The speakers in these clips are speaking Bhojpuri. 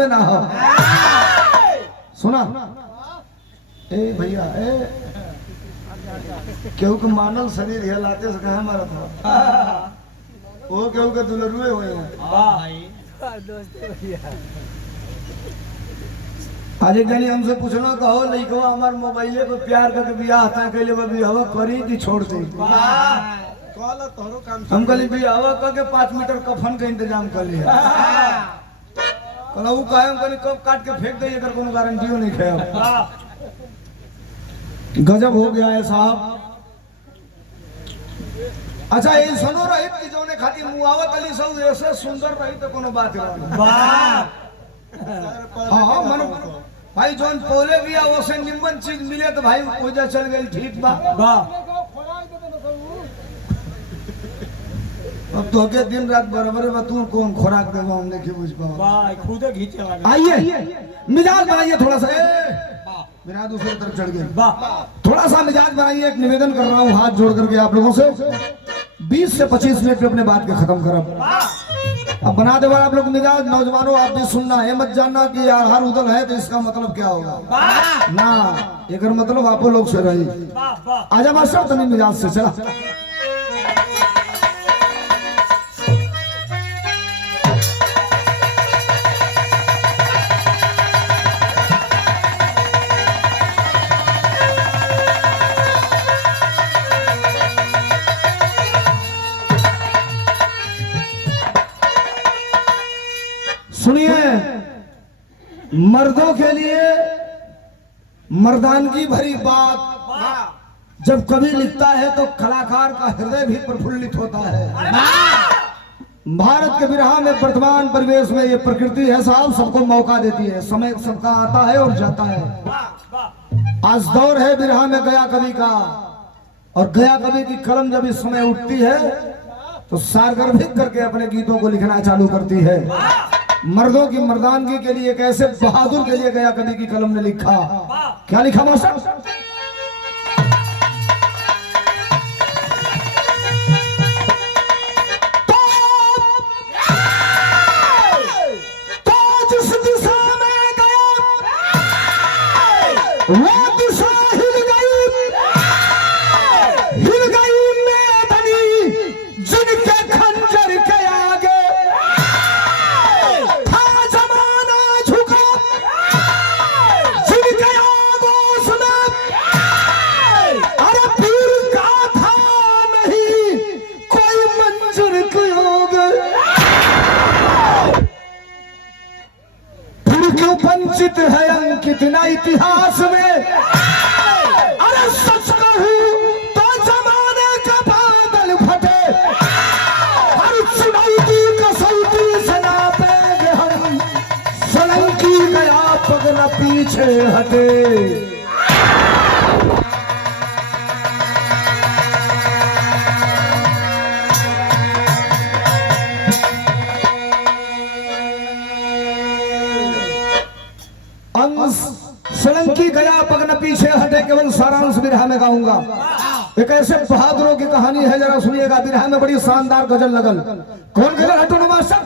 में ना हो। सुना ए भैया ए केहू के मानव शरीर हिलाते से कहाँ मारा था वो केहू के दुलरुए हुए हैं। आज एक जनी हमसे पूछना कहो लइकवा हमार मोबाइले पे प्यार करके बियाह था कहले बियाह करी कि छोड़ दी। हम कहली बियाह करके 5 मीटर कफन का इंतजाम कर लिया। कहला वो काहे हम कहली कब काट के फेंक दे एकर कोनो गारंटीओ नहीं है। गजब हो गया है साहब। अच्छा ये सुनो रहित की जोने खातिर मुआवत अली सब ऐसे सुंदर रही तो कोनो बात है। वाह हां मन भाई जोन पोले भी आ ओसे निम्न चीज मिले तो भाई ओजा चल गेल ठीक बा। वाह अब तो के दिन रात बराबर है तू कौन खुराक देबो हम नहीं बुझ पाओ। वाह खुदे खींचे लगा। आइए मिजाज बनाइए थोड़ा सा मेरा दूसरी तरफ चढ़ गए। वाह थोड़ा सा मिजाज बनाइए। एक निवेदन कर रहा हूँ हाथ जोड़ करके आप लोगों से 20 से 25 मिनट में अपने बात के खत्म करब। अब बना दे वाला आप लोग मिजाज। नौजवानों आप भी सुनना है मत जानना कि यार हर उदल है तो इसका मतलब क्या होगा ना। एक मतलब आप लोग से रही आजा मास्टर तनी मिजाज से चला। सुनिए मर्दों के लिए मर्दानगी भरी बात जब कवि लिखता है तो कलाकार का हृदय भी प्रफुल्लित होता है। भारत के विरह में वर्तमान परिवेश में ये प्रकृति है साहब सबको मौका देती है। समय सबका आता है और जाता है। आज दौर है विरह में गया कवि का और गया कवि की कलम जब इस समय उठती है तो सारगर्भित करके अपने गीतों को लिखना चालू करती है। मर्दों की मर्दानगी के लिए एक ऐसे बहादुर के लिए गया कवि की कलम ने लिखा। क्या लिखा मास्टर? तो जिस दिशा में गया वो दिशा हिल गई मैदानी जिनके खंजर के आगे वंचित है अंकित न इतिहास में। अरे सच कहूं तो जमाने के बादल फटे हर चुनौती कसौटी से नापेंगे हम। सोलंकी गया पग न पीछे हटे। सोलंकी गया पग न पीछे हटे केवल सारांश बिरहा में गाऊंगा। एक ऐसे बहादुरों की कहानी है जरा सुनिएगा। बिरहा में बड़ी शानदार गजल लगल। कौन गजल हटो ना मास्टर?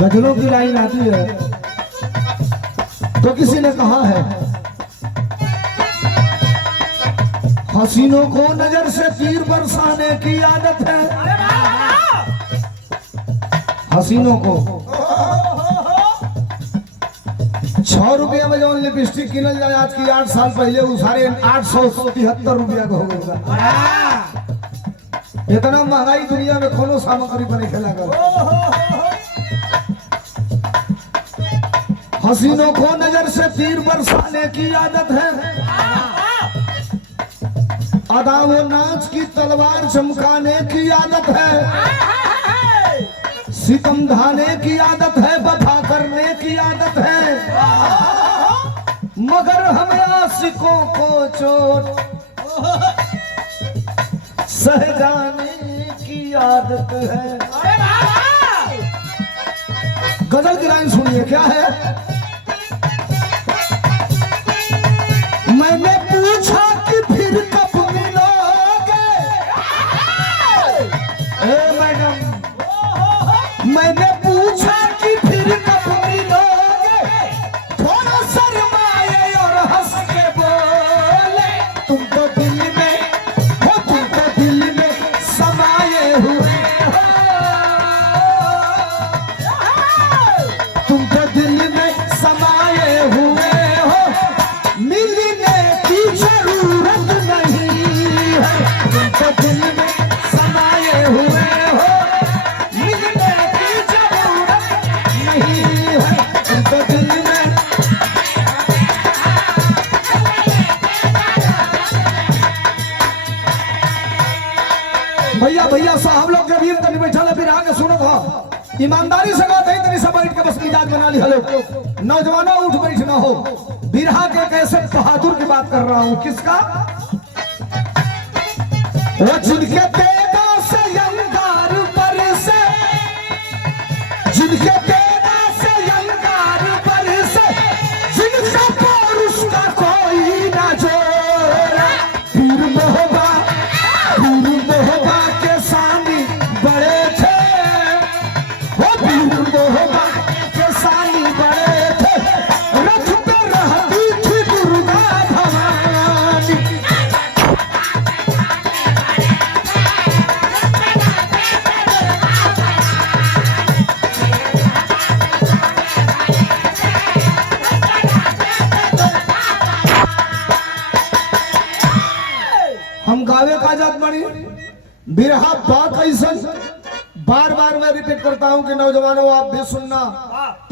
गजलों की लाइन आती है तो किसी ने कहा है हसीनों को नजर से तीर बरसाने की आदत है। हसीनों को 6 रुपये में जो लिपस्टिक किनल जाए आज की 8 साल पहले वो सारे 873 रुपया का हो गया। इतना महंगाई दुनिया में कोनो सामग्री पर नहीं खेला। हसीनों को नजर से तीर बरसाने की आदत है। अदा वो नाच की तलवार चमकाने की आदत है। सितम ढाने की आदत है। वफा करने की आदत है। मगर हमें आशिकों को चोट सह जाने की की आदत है। गजल की लाइन सुनिए, क्या है? मैंने पूछा कि फिर कब मिलोगे ए मैडम, मैंने पूछा कि फिर कब मिलोगे, थोड़ा शर्माए और हंस के बोले, तुम तो दिल में हो, तुम तो दिल में समाये हुए हो, तुम तो दिल में समाये हुए हो, मिलने की जरूरत नहीं है, तुम तो दिल में समाये हुए हो, मिलने की जरूरत नहीं है, तुम तो दिल में। भैया भैया साहब लोग जब तनी बैठा फिर आगे सुनो था, ईमानदारी से बात है, तनी सब बैठ के बस मिजाज बना ली। हेलो नौजवानों, उठ बैठ ना हो, बिरहा के कैसे बहादुर की बात कर रहा हूं। किसका? वो जिनके तेगा से अंगार पर से, जिनके तेगा से अंगार पर से, जिनका पौरुष का कोई ना जोड़ा, पीर मोहबा के सानी बड़े थे, वो पीर मोहबा के सानी बड़े थे, रथ पे रहती थी दुर्गा भवानी। हम गावे का जात बनी बिरहा बात ऐसा, बार बार मैं रिपीट करता हूं कि नौजवानों आप भी सुनना,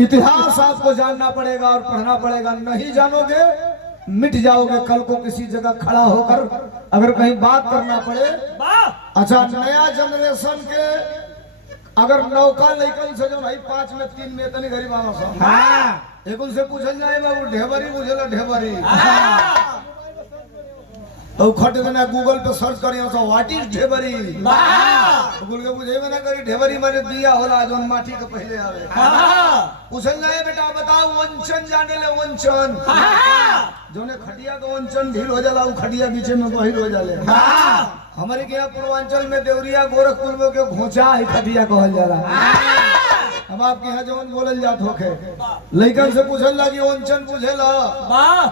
इतिहास आपको जानना पड़ेगा और पढ़ना पड़ेगा, नहीं जानोगे मिट जाओगे। कल को किसी जगह खड़ा होकर अगर कहीं बात करना पड़े। अच्छा, नया जनरेशन के अगर नौका लैकन से जो भाई 5 में 3 में इतनी गरीब आना एक उनसे पूछल जाए बाबू ढेबरी बुझेला ढेबरी, तो खट देना गूगल पे सर्च करियो सो व्हाट इज ढेबरी, गूगल के बुझे में ना करी ढेबरी माने दिया होला जोन माटी के पहले आवे। पूछल जाए बेटा बताओ वंचन जाने ले वंचन, जोने खटिया का वंचन ढील हो जाला, उ खटिया बीचे में बहिल हो जाले। हमारे के यहाँ पूर्वांचल में देवरिया गोरखपुर में के घोचा है खटिया कहल जाला। अब आपके यहाँ जवन बोलल जात होखे, लइकन से पूछल लागी वंचन बुझेला,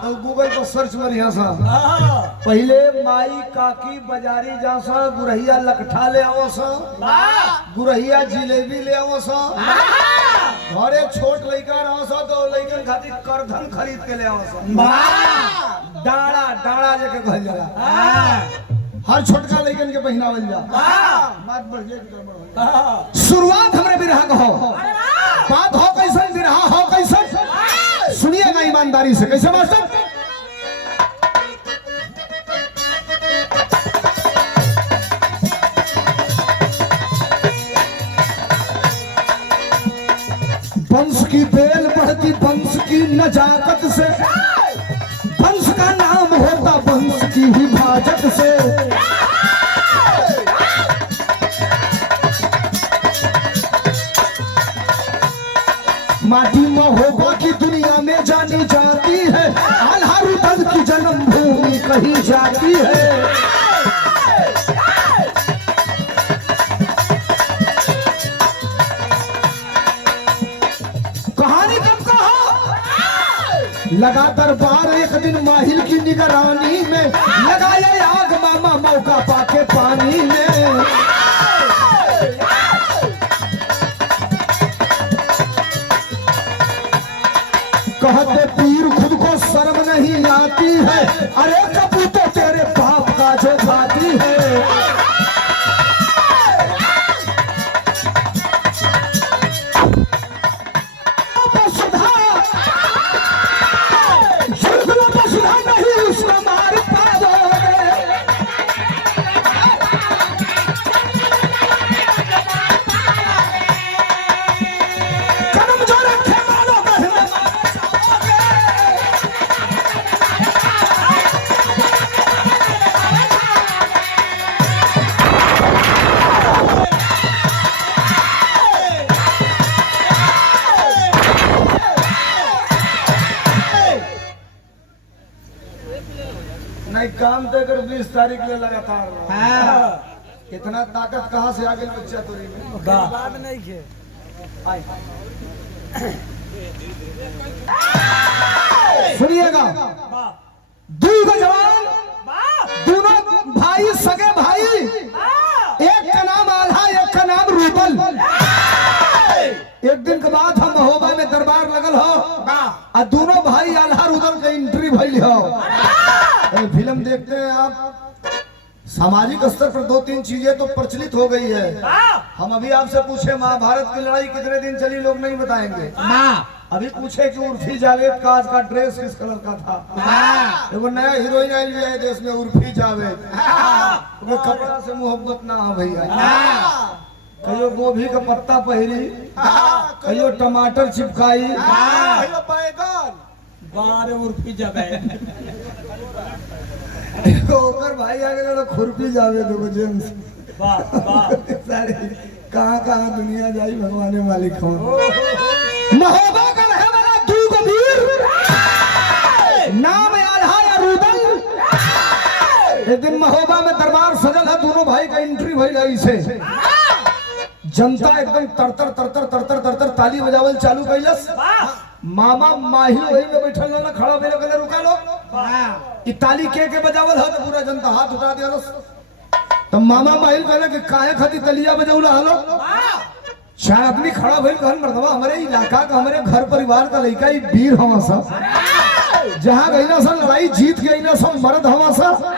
तो गूगल पर सर्च बढ़िया सा, पहले माई काकी बाजारी जा सा, गुरहिया लकठा ले आवो सा, गुरहिया जिलेबी ले आवो सा, घरे छोट लइका रहो सा तो लइकन खातिर करधन खरीद के ले आवो सा, डाड़ा डाड़ा जेके कहल जाला, हर छोटका लइकन के पहनावल जा। बात बढ़ जाए, शुरुआत हमरे बिरहा का हो, बात हो कैसे, बिरहा हो कैसे, सुनिएगा ईमानदारी से। कैसे मास्टर? वंश की बेल बढ़ती वंश की नजाकत से, वंश का नाम होता वंश की हिफाजत से, माटी महोबा की दुनिया में जानी जाती है, आल्हा की जन्म भूमि कही जाती है। कहानी कब कहा? लगा दरबार एक दिन माहिल की निगरानी में, लगाया आग मामा मौका पाके पानी में, कहते पीर खुद को शर्म नहीं आती है, अरे कबूतर तेरे बाप का जो खाती है। नहीं काम तो अगर 20 तारीख ले लगातार इतना ताकत कहाँ से आ गई बच्चा तोरी में बाद नहीं खे सुनिएगा दूध जवान दोनों भाई सगे भाई एक का नाम आल्हा एक का नाम रूबल। एक दिन के बाद हम महोबा में दरबार लगल हो और दोनों भाई आल्हा रूबल के एंट्री भइल हो। फिल्म देखते हैं आप, सामाजिक स्तर पर 2-3 चीजें तो प्रचलित हो गई है। हम अभी आपसे पूछे महाभारत की लड़ाई कितने दिन चली, लोग नहीं बताएंगे। अभी पूछे कि उर्फी जावेद का आज का ड्रेस किस कलर का था। एगो नया हीरोइन आई है देश में, उर्फी जावेद। वो कपड़ा से मोहब्बत ना हो भैया, कहियो गोभी का पत्ता पहिरी, कहियो टमाटर चिपकाई, कहियो बैगन बारे उर्फी जावेद। ओकर भाई आ गए तो खुरपी जावेद हो जेम्स। वाह वाह सारे कहां दुनिया जाई भगवान मालिक हो। महोबा का रहे वाला दूगो वीर नाम आल्हा या रूबल। एक दिन महोबा में दरबार सजल है, दोनों भाई का एंट्री भइल है। इसे जनता एकदम तरतर तरतर तरतर तरतर ताली बजावल चालू कैलस। मामा माहिल वही में बैठल ना खड़ा भेल कहले रुका लो ई ताली के बजावल है तो पूरा जनता हाथ उठा दियलस। तो मामा माहिल कहले कि काहे खातिर तलिया बजाउला हलो। चाहे अपनी खड़ा भेल कहन मर्दवा हमारे इलाका का हमारे घर परिवार का लड़का ही वीर हवा सब, जहां गईना सब लड़ाई जीत गईना सब मर्द हवा सब।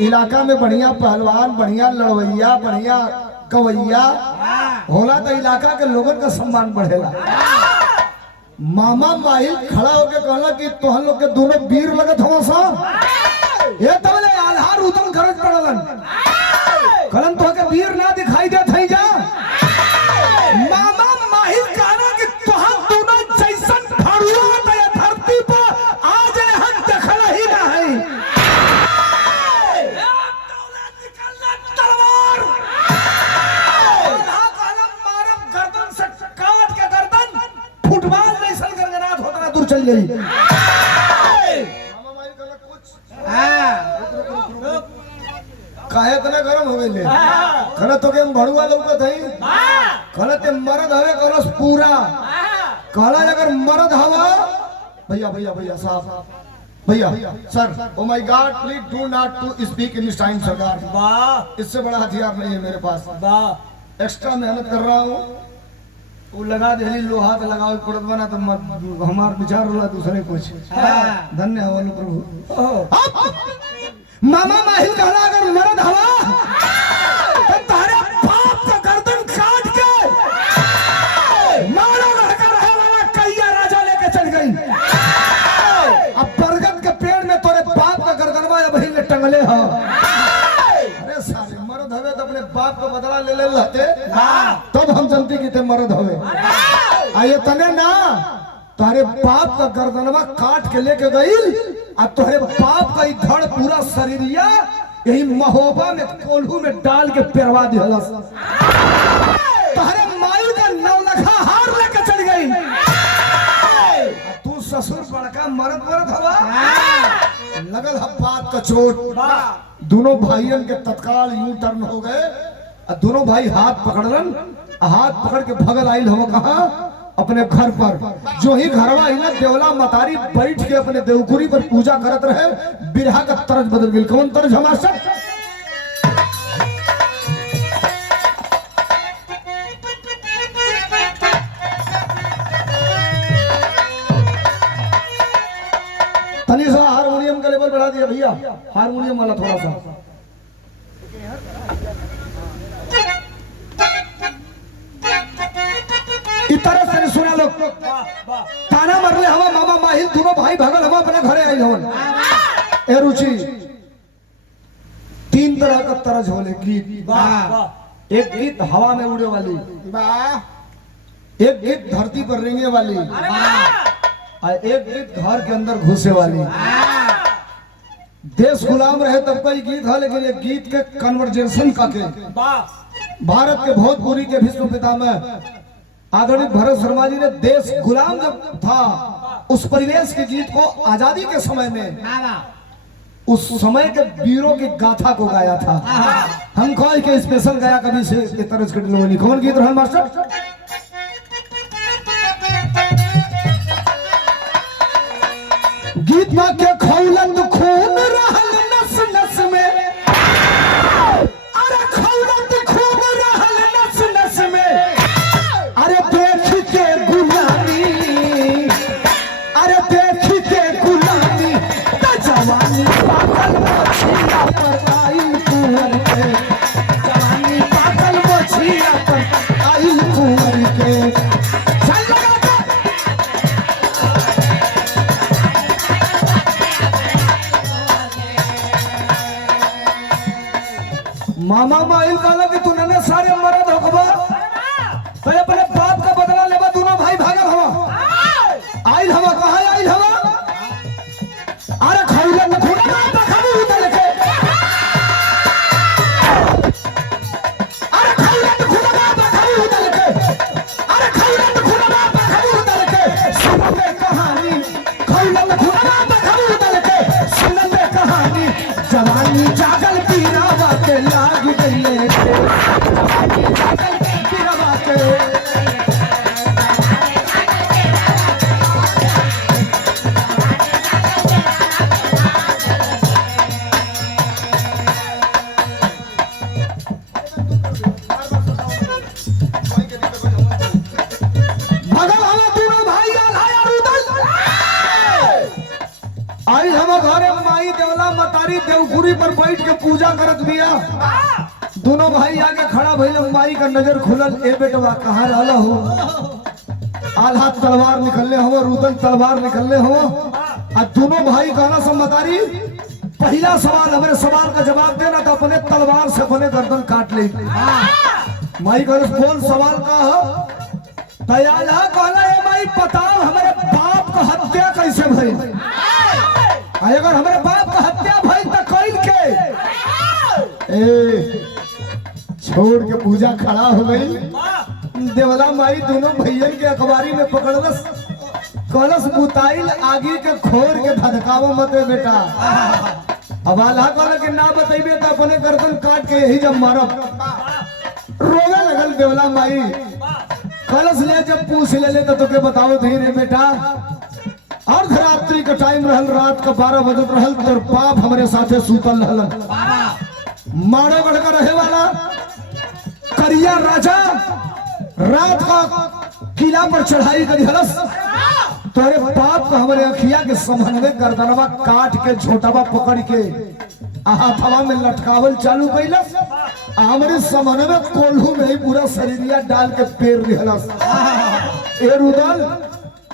इलाका में बढ़िया पहलवान, बढ़िया लड़वैया, बढ़िया कवैया होला तो इलाका के लोगन का सम्मान बढ़ेला। मामा माहिल खड़ा होके कहला कि तोहन लोग के दोनों वीर लगत हवा सा। ये तबले आल्हा रूबल गरज पड़लन कहलन तो के वीर ना दिखाई देत है जा। मामा माहिल कहना कि तोहन दोनों जैसन भरुआ त धरती पर आज हम देखल ही ना है। निकलना तलवार कहला मारब गर्दन से काट के गर्दन फुटबॉल जैसन गरगरात होता ना दूर चल गई। मामा माहिल कहला कुछ काहे इतना गरम हो गइले। कहला तो के हम भड़ुआ लौकत हई। कहला ते मर्द हवे कहलस पूरा। कहला अगर मर्द हवा भैया भैया भैया साहब भैया sir oh my god please do not to speak in this time सरकार। वाह इससे बड़ा हथियार नहीं है मेरे पास। वाह एक्स्ट्रा मेहनत कर रहा हूँ। वो लगा दे लोहा तो लगाओ पड़त बना तो हमार विचार होला दूसरे कुछ। धन्यवाद प्रभु। मामा माहिल कहला अगर मर्द हवा तो तारे बाप का गर्दन काट के मारो लड़का रहे वाला कैया राजा लेके चल गई। अब बरगद के पेड़ में तोरे बाप का गर्दनवा या बहिन ने टंगले हो। अरे सारे मर्द हवे तो अपने बाप का बदला ले रहते तब हम जनती की थे मर्द हवे। आये तने ना तारे बाप का गर्दनवा काट के लेके गई और तोहरे बाप का धड़ पूरा शरीरिया यही महोबा में कोल्हू में डाल के पेरवा दिहलस। तोहरे मायू का नौलखा हार लेके चल गई। तू ससुर बड़का मर्द मर्द हवा लगल बात का चोट। दोनों भाइयों के तत्काल यू टर्न हो गए और दोनों भाई हाथ पकड़लन। हाथ पकड़ के भगल आइल हो कहा अपने घर पर। जो ही घरवा ना देवला मतारी बैठ के अपने देवकुरी पर पूजा करत रहे। बिरहा का तरज बदल गई। कौन तरज हमारा तनी सा हारमोनियम का लेवल बढ़ा दिया भैया, हारमोनियम वाला थोड़ा सा। तरह से सुना लोग ताना मरले हवा मामा माहिल दोनों भाई भगल हवा अपने घरे आई हवन। ए रुचि 3 तरह का तरज होले गीत। एक गीत हवा में उड़े वाली, एक गीत धरती पर रेंगे वाली, और एक गीत घर के अंदर घुसे वाली। देश गुलाम रहे तब का गीत है, लेकिन ये गीत के कन्वर्जेशन का के भारत के भोजपुरी के विश्व पिता में आदरणीय भरत शर्मा जी ने देश गुलाम जब था उस परिवेश के गीत को आजादी के समय में उस समय के वीरों की गाथा को गाया था। हम कॉल के स्पेशल गाया कभी से तरह के लोगों ने कौन गीत रहल मास्टर? गीत में के खौलत खून रहल नस नस में, अरे खौलत खून रहल नस नस में, अरे देख के गुलामी, अरे देख के गुलामी त जवानी पागल मोछिया पर आइल कुंवर के, जवानी पागल मोछिया पर आइल कुंवर के। मामा माइल कहला कि तू नने सारे मरद होखबा, पहले पहले बाप का बदला लेबा, दोनों भाई भागल हवा। आइल हवा कहां आइल हवा? अरे खौला न खुदा बखबू उतल के, अरे खौला न खुदा बखबू उतल के, अरे खौला न खुदा बखबू उतल के। सुनते कहानी खौला न खुदा बखबू उतल के, सुनते कहानी जवानी जागल पीरावा के लाग गइले रे, जवानी जागल पीरावा के। भगल हवा दोनों भाई आल्हा रुदल आई हम घरे माई देवला मतारी देवपुरी पर बैठ के पूजा करत बिया। दोनों भाई आगे खड़ा भइल, माई का नजर खुलल, ए बेटवा कहां रहला हो? आल्हा तलवार निकलले हो, रुदल तलवार निकलले हो। आ दोनों भाई कहना सब मतारी पहला सवाल हमरे सवाल का जवाब देना तो अपने तलवार से अपने गर्दन काट ले। माई कहलस बोल सवाल का हो? तयाला कहला ए माई बताओ हमारे बाप का हत्या कैसे भइल? अगर हमारे बाप का हत्या भइल त कइल के? ए छोड़ के पूजा खड़ा हो गई। देवला माई दोनों भैयन के अखबारी में पकड़लस, कहलस बुताइल आगे के खोर के धधकावा मत बेटा। अब आल्हा कहला कि ना बतइबे त अपने गर्दन काट के यही जब मारब। रोवे लगल देवला माई, कहलस ले जब पूछ ले तो के बताओ धीरे बेटा। अर्धरात्रि का टाइम रहल, रात का 12 बजत रहल, तोर बाप हमारे साथे सूतल रहलन। माड़ो गढ़ का रहे वाला करिया राजा रात का किला पर चढ़ाई करी हलस। तोरे बाप का हमारे अखिया के समनवे गर्दनवा काट के छोटावा पकड़ के हाथवा में लटकावल चालू कैलस। हमारे समनवे कोल्हू में ही पूरा शरीरिया डाल के पेर दिहलस। ए रुदल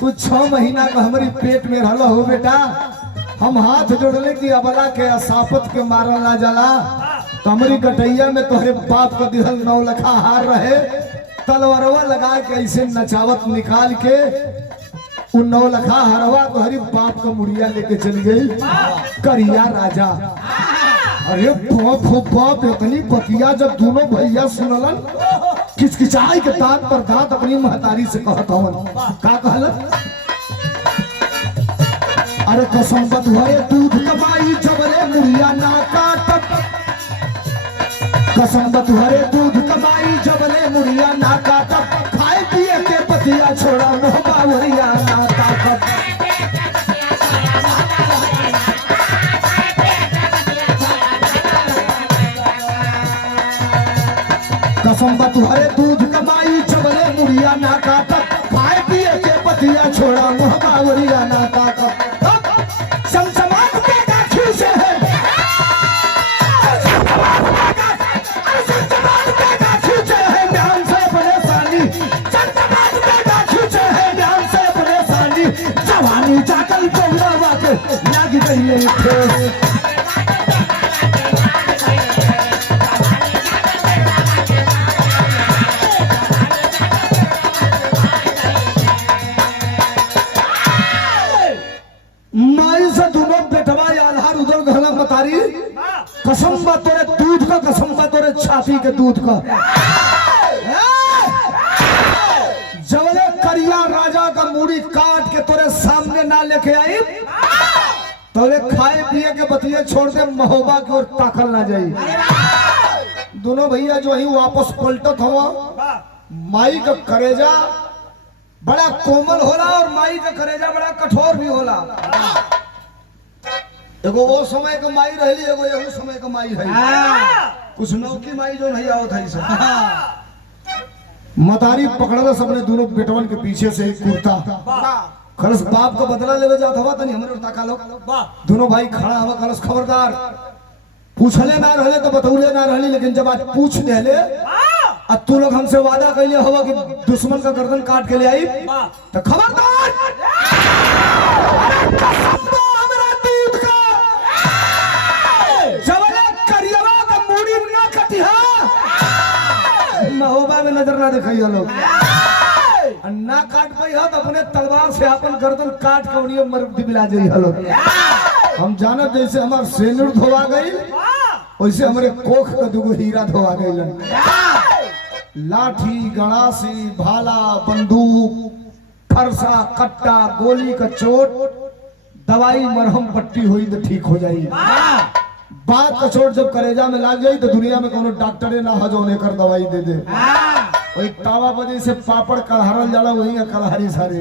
तू 6 महीना का हमारी पेट में रहला हो बेटा। हम हाथ जोड़ले कि अबला के असापत के मारल ना जाला। तो हमारी कटैया में तोहरे बाप का दिहल 9 लखा हार रहे, तलवारवा लगा के ऐसे नचावत निकाल के उ 9 लखा हारवा तोहरी बाप का मुड़िया लेके चल गई करिया राजा। अरे बाप हो बाप, इतनी बतिया जब दोनों भैया सुनलन किचकिचाई के दांत पर दांत अपनी महतारी से कहत हवन। का कहलन? अरे कसम बधुए दूध कमाई जबले मुड़िया ना काटत, कसम बधुए दूध कमाई जबले मुड़िया ना काटत, खाए पिए के पतिया छोड़ा मोहबा वरिया ना ताकत। कसम बतुहरे दूध कमाई चबले मुड़िया ना काटत, खाए पिए के पतिया छोड़ा मोहबा वरिया ना ताकत। समसमात के गाछी से है, समसमात के गाछी से है ध्यान से परेशानी, समसमात के गाछी से है ध्यान से परेशानी। जवानी जाकल चौरावा के लाग गई ठेस। कसम बा तोरे दूध का, कसम बा तोरे छाती के दूध का। जबले करिया राजा का मूड़ी काट के तोरे सामने ना लेके आई, तोरे खाए पिए के बतिये छोड़ दे, महोबा की ओर ताकल ना जाई। दोनों भैया जो ही वापस पलटत हुआ, माई का करेजा बड़ा कोमल होला और माई का करेजा बड़ा कठोर भी होला। एगो वो समय का माई रहली, एगो यही समय का माई है। कुछ नौकी माई जो नहीं आवत है सब। मतारी पकड़ल सबने दोनों बेटवन के पीछे से एक कुर्ता खलस बाप का बदला लेवे जात हवा तनी हमरे ताका लो। दोनों भाई खड़ा हवा खलस खबरदार पूछले ना रहले तो बतौले ना रहली, लेकिन जब आज पूछ देले अब तू लोग हमसे वादा कैले हवा कि दुश्मन का गर्दन काट के ले आई तो खबरदार हमरा दूध का जवले करियवा का मूड़ी ना कटिहा महोबा में नजर ना दिखाइयो लोग। ना काट पाई हो तो अपने तलवार से अपन गर्दन काट के उन्हें मर दिबिला जाई हलो। हम जानब जैसे हमार सेनुर धोवा गई वैसे हमारे कोख का दुगो हीरा धोवा गई। लाठी गड़ासी भाला बंदूक फरसा कट्टा गोली का चोट दवाई मरहम पट्टी हुई तो ठीक हो जाई। बात का चोट जब करेजा में लाग जाई तो दुनिया में कोनो डॉक्टरे ना हो जो उन्हें कर दवाई दे दे। वही तावा बजे से पापड़ कलहरल जाला वही कलहरी सारी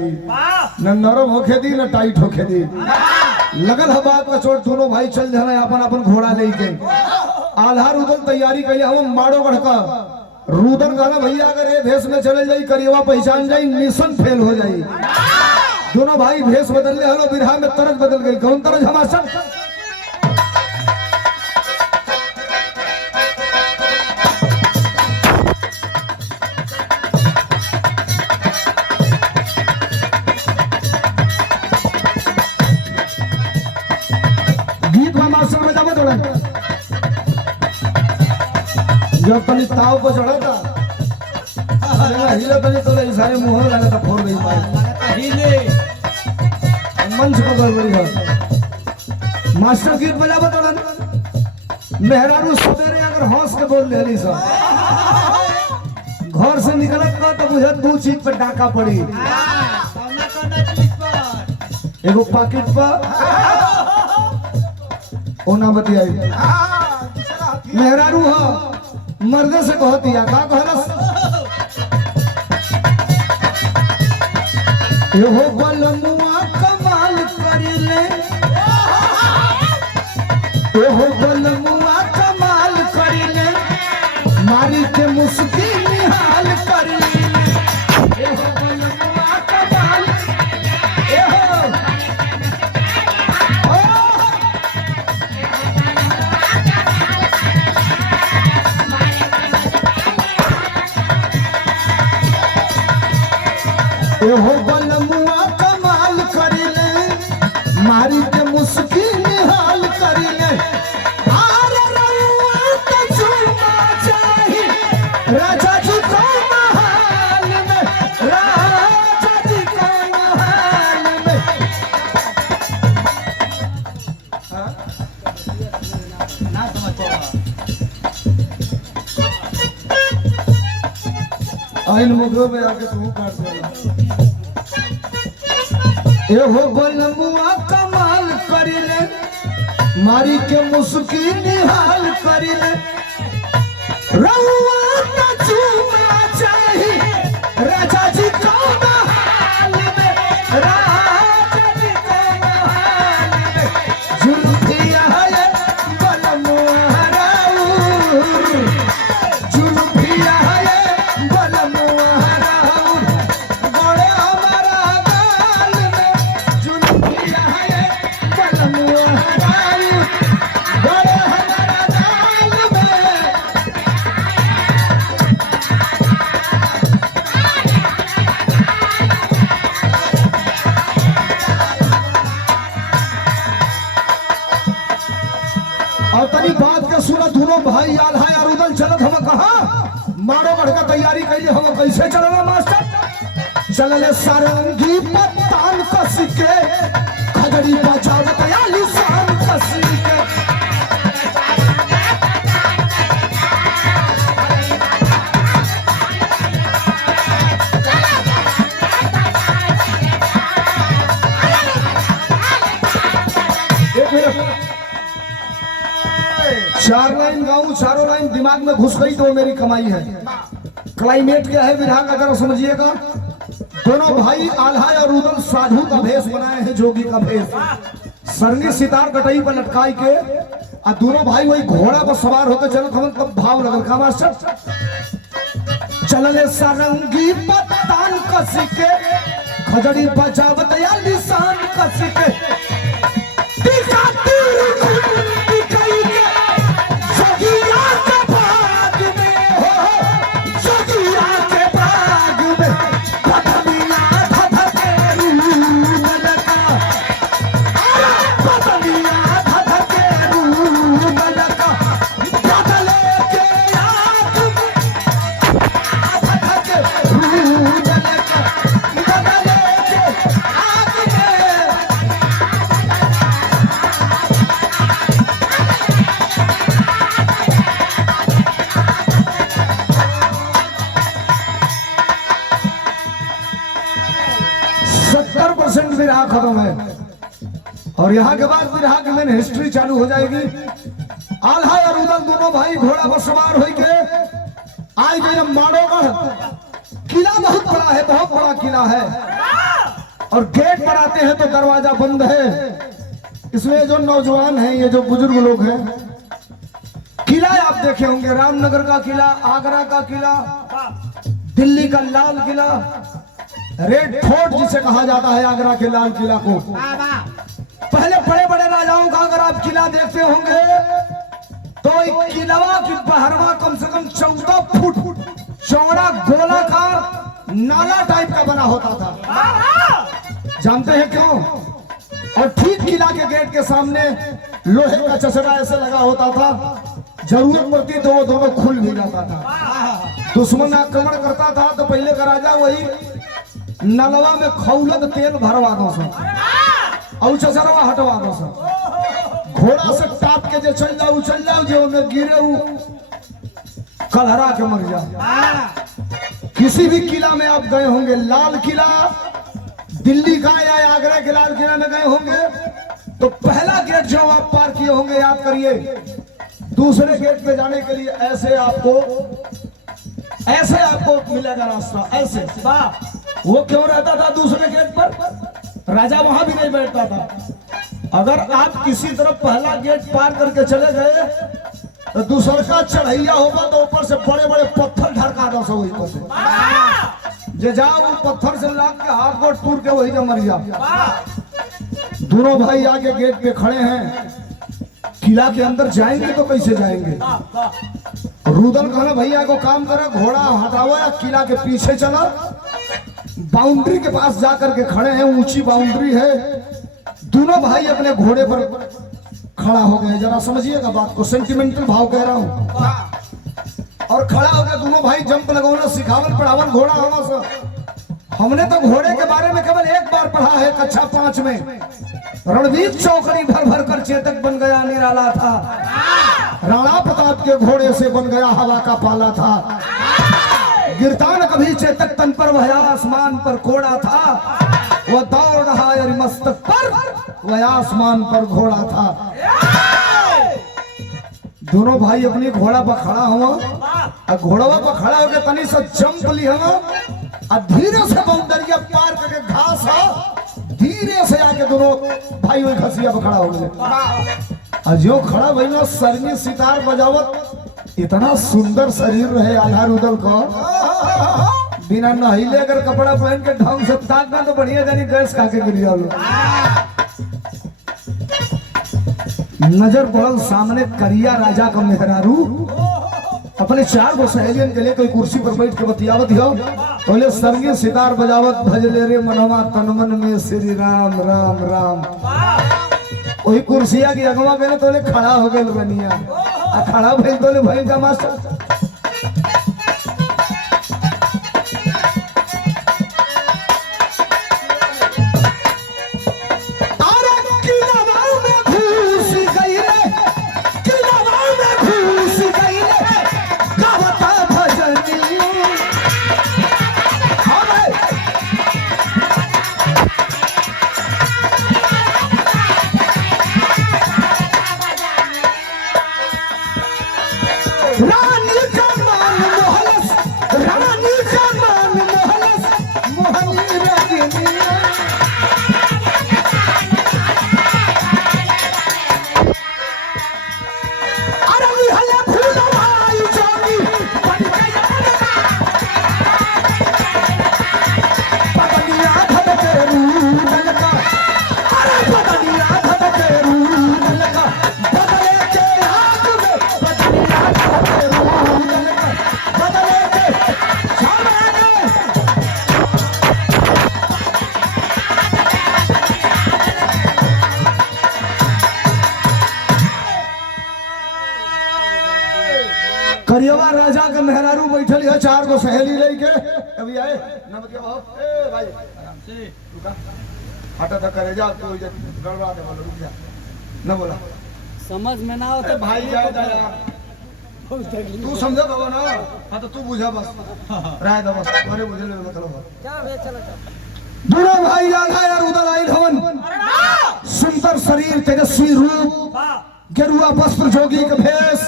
न नरम होके दी न टाइट होके दी। लगल है बात का चोट, दोनों भाई चल जाना अपन अपन घोड़ा लेके आल्हा रुदल तैयारी कैले हम माड़ो गढ़का रुदन गाना भैया अगर ये भेष में चले जाई करियवा पहचान जाई मिशन फेल हो जाई। दोनों भाई भेष बदल ले हलो, बिरहा में तरज बदल गई। कौन तरज हमारा जब तनी ताव को चढ़ा था हिले तनी तो सारे मुहर लगा था फोड़ नहीं पाए हिले मंच को गड़बड़ी है। मास्टर गीत बजा बता मेहरारू सवेरे अगर हंस के बोल ले सब घर से निकलत का तो बुझत दो चीज पे डाका पड़ी। एगो पैकेट पर ओना बतियाई मेहरारू हो मर्दे से कह दिया का कहलस यो बलमुआ कमाल करिले, यो बलमुआ कमाल करिले मारी के मुस्की निहाल करिले। यो बलमुआ कमाल हो बलमुआ कमाल करिले मारी के मुस्की निहाल करिले। आरे रउआ तो झूमा चाही राजा जी को महल में, राजा जी को महल में। ना समझ आइन मुगो में आके तू काट दे। एहो बलमुआ कमाल करिले मारी के मुस्की निहाल करिले। रउआ तो झूमा चाही राजा जी को महल में, राजा जी को महल में। जुल्फिया है बलमुआ राउर, जुल्फिया है बलमुआ राउर बड़े हमारा गाल में। जुल्फिया है बलमुआ राउर बड़े हमारा गाल में। और तनी बात के सुना दोनों भाई आल्हा यारुदल चलत हम कहा मारो बढ़ का तैयारी कैले हम कैसे चलना मास्टर चलले सारंगी पत्तान कस के खगड़ी बजावत आली शान कस के। एक मिनट 4 लाइन गाऊं, चारों लाइन दिमाग में घुस गई तो मेरी कमाई है। क्लाइमेट क्या है विधान का जरा समझिएगा। दोनों भाई आल्हा और रुदल साधु का भेष बनाए हैं, जोगी का भेष। सरंगी सितार कटई पर लटकाई के और दोनों भाई वही घोड़ा पर सवार होकर चलत हवन। तब भाव लगल का मास्टर, चलले सरंगी पत्तान कस के, खजड़ी बजावत या निशान कस के, विरहा खत्म है और यहाँ के बाद विरहा की मेन हिस्ट्री चालू हो जाएगी। आल्हा और रुदल दोनों भाई घोड़ा पर सवार हो के आए गए माड़ोगढ़। किला बहुत बड़ा है, बहुत बड़ा किला है और गेट पर आते हैं तो दरवाजा बंद है। इसमें जो नौजवान हैं, ये जो बुजुर्ग लोग हैं, किला आप देखे होंगे, रामनगर का किला, आगरा का किला, दिल्ली का लाल किला, रेड फोर्ट जिसे कहा जाता है, आगरा के लाल किला को। पहले बड़े बड़े राजाओं का अगर आप किला देखते होंगे तो एक किलावा की बहरवा कम से कम 14 फुट चौड़ा गोलाकार नाला टाइप का बना होता था। जानते हैं क्यों? और ठीक किला के गेट के सामने लोहे का चचरा ऐसे लगा होता था, जरूरत पड़ती तो वो दोनों खुल भी जाता था। दुश्मन आक्रमण करता था तो पहले का राजा वही नलवा में खौलत तेल भरवा दो और चचरवा हटवा दो। घोड़ा से टाप के जो चल जाओ जो उन्हें गिरे कलहरा के मर जाओ। किसी भी किला में आप गए होंगे, लाल किला दिल्ली का या आगरा के लाल किला में गए होंगे तो पहला गेट जो आप पार किए होंगे, याद करिए, दूसरे गेट पे जाने के लिए ऐसे आपको मिलेगा रास्ता, ऐसे। वो क्यों रहता था दूसरे गेट पर? राजा वहां भी नहीं बैठता था। अगर आप किसी तरफ पहला गेट पार करके चले गए तो दूसरा का चढ़ैया होगा तो ऊपर से बड़े बड़े पत्थर ढरका दो सब ऊपर से, जे जाओ वो पत्थर से लाग के हाथ गोड़ टूट के वही जो मर जाओ। दोनों भाई आगे गेट पे खड़े हैं, किला के अंदर जाएंगे तो कैसे जाएंगे? रुदल कहना भैया को काम करा, घोड़ा हटावा या किला के पीछे चला। बाउंड्री के पास जाकर के खड़े हैं, ऊंची बाउंड्री है। दोनों भाई अपने घोड़े पर खड़ा हो गए। जरा समझिएगा बात को, सेंटिमेंटल भाव कह रहा हूं। और खड़ा हो गया दोनों भाई, जंप लगाना सिखावन पढ़ावन घोड़ा होना सब। हमने तो घोड़े के बारे में केवल एक बार पढ़ा है, कक्षा 5 में। रणवीर चौकड़ी भर भर कर चेतक बन गया निराला था, राणा प्रताप के घोड़े से बन गया हवा का पाला था। गिरता न कभी चेतक तन पर, वह आसमान पर घोड़ा था। वह दौड़ रहा है मस्तक पर, वह आसमान पर घोड़ा था। दोनों भाई अपनी घोड़ा पर खड़ा हुआ, घोड़वा पर खड़ा होकर तनी सा जंप ली हुआ, धीरे से बाउंड्रिया पार करके घास धीरे से आके दोनों भाई वही खसिया पर खड़ा हो गए। जो खड़ा भाई ना सरनी सितार बजावत, इतना सुंदर शरीर रहे आल्हा रुदल को, बिना नहिले अगर कपड़ा पहन के ढंग से ताकना तो बढ़िया जानी गैस खा के गिर जाओ। नजर पड़ल सामने करिया राजा का मेहरारू अपने 4 गो सहेलियन के लिए कोई कुर्सी पर बैठ के बतियावत हो। बोले सरंगी सितार बजावत, भजले रे मनवा तन मन में श्री राम राम राम। वही कुर्सिया की अगवा गए तो खड़ा हो गए बनिया, खड़ा भेज दो भाई का मास्टर। मेहरारू बैठल है, 4 गो सहेली लेके अभी आए नमक के भाव। ए भाई आराम से रुका, हटा था करे जा तो गड़बड़ा दे, बोलो रुक जा ना, बोला समझ में ना होता भाई जाएगा यार, तू समझा बाबा ना। हाँ तो तू बुझा बस, राय दो बस, अरे बुझे ले मतलब चलो दोनों भाई आधा यार उधर आई भवन, सुंदर शरीर, तेजस्वी रूप, गेरुआ वस्त्र, जोगी का भेष,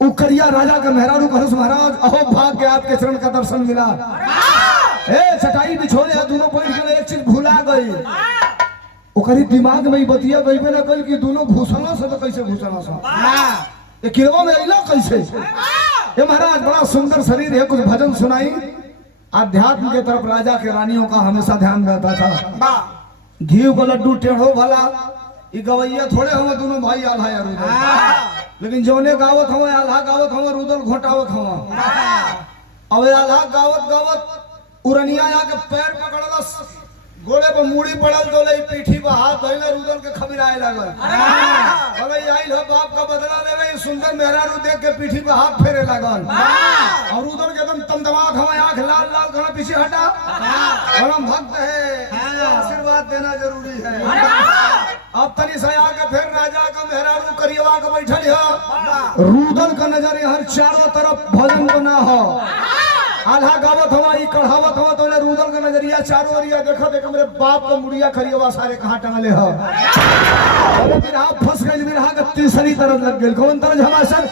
उकरिया राजा का मेहरारू कहस महाराज अहो भाग्य आपके चरण का दर्शन मिला। ए चटाई बिछोले है, दोनों बैठ गए, एक चीज भुला गई, ओकरी दिमाग में बतिया गई ना कल कि दोनों घुसला से तो कैसे घुसला सा ये किलवा में अइला कैसे। ये महाराज बड़ा सुंदर शरीर है, कुछ भजन सुनाई। आध्यात्म के तरफ राजा के रानियों का हमेशा ध्यान रहता था। घी को लड्डू टेढ़ो भला, ये गवैया थोड़े हुए दोनों भाई आल्हा यार उधर, लेकिन जोने गावत हुए आल्हा गावत हुए, रुदल घोटावत हुए। अब आल्हा गावत गावत उरनिया आके पैर पकड़लस, गोड़े पर मूड़ी पड़ल तो ले पीठी पर हाथ धइले, रुदल के खबिराए लागल। अरे आइल हो बाप का बदला लेवे, सुंदर मेहरारू देख के पीठी पर हाथ फेरे लागल। और रुदल के एकदम तमतमात हवा, आंख लाल लाल करना, पीछे हटा, परम भक्त है, आशीर्वाद देना जरूरी है। अब तनी से आके फिर राजा का मेहरारू करियवा के बैठल है, रुदल का नजर हर चारों तरफ भजन को ना हो, आल्हा गावत हवा, ई कढ़ावत हवा, तो रुदल का नजरिया चारों ओरिया देखा देखा मेरे बाप का मुड़िया खरियवा सारे कहां टंगले हो। अरे बिरहा फंस गई, बिरहा का तीसरी तरफ लग गई। कौन तरफ हमारा सर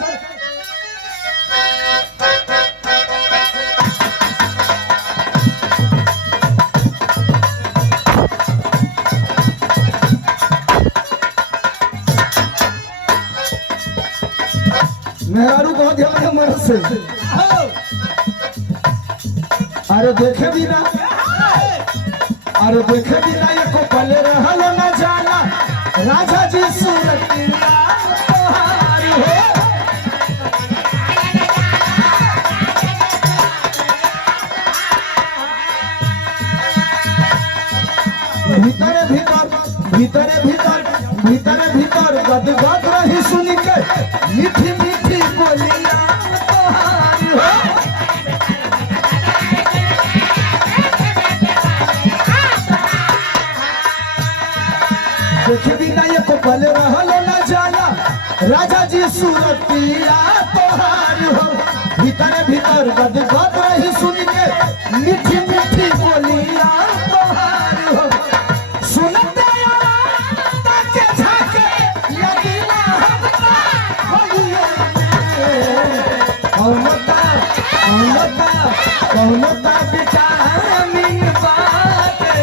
मेहरारू बहुत ध्यान मर्द से, अरे देखे भी ना, अरे देखे भी ना, ये को पले रहल न जाला, राजा जी सूरतिया तोहारी हो। भीतर भीतर भीतर भीतर भीतर भीतर गद गद रही सुन के, मीठी मीठी बोलिया तोहारी हो। देखे भी ना ये को पल रहल न जाला, राजा जी सूरतिया तोहारी हो। भीतर भीतर गद गद रही सुन के, मीठी मीठी बोलिया तोहारी हो। सुनते ताके झाके लगिला हमका होइए, कौनता कौनता कौनता विटामिन बाटे,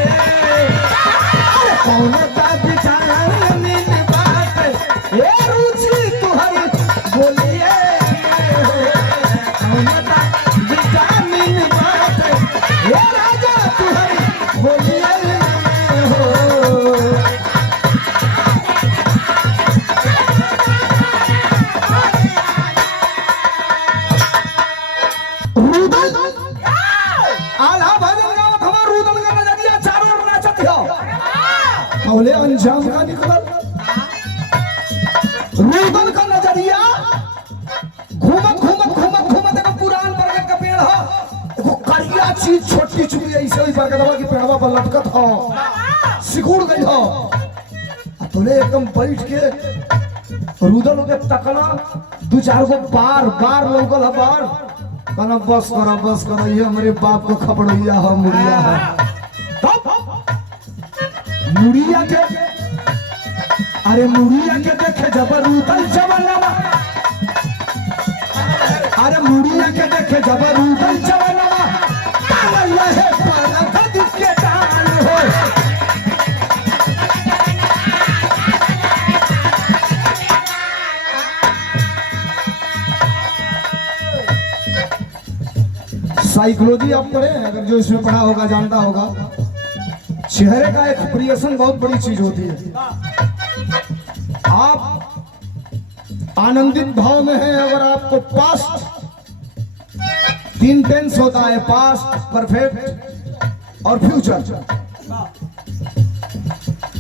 कौनता विटामिन बाटे, ए रुचि तुहरी बोलिए, कौनता विटामिन बाटे, ए राजा तुहरी बोलिए हो। रुदल आल्हा भजन गावत हमार, रुदल का नजरिया चारों ओर नाचत हो, पहले अंजाम का निकलल। रुदल का नजरिया घूमत घूमत घूमत घूमत एगो पुरान बरगद का पेड़ हो, एगो करिया चीज छोटी चुकी ऐसे ही बरगदवा की पेड़वा पर लटकत हो, सिकुड़ गई हो। तोले एकदम बैठ के रुदल के तकला, 2-4 गो बार बार लौकल है, बार कहना बस करो, ये हमारे बाप को खपड़िया हो, मुड़िया है। मुड़िया के, अरे मुड़िया के देखे जब रुदल जवानवा, अरे मुड़िया के देखे जब रुदल जवानवा, कावल है परगद के डाल हो। साइकोलॉजी आप पढ़े, अगर जो इसमें पढ़ा होगा जानता होगा, चेहरे का एक्सप्रेशन बहुत बड़ी चीज होती है। आप आनंदित भाव में हैं, अगर आपको पास्ट 3 टेंस होता है, पास्ट, परफेक्ट और फ्यूचर,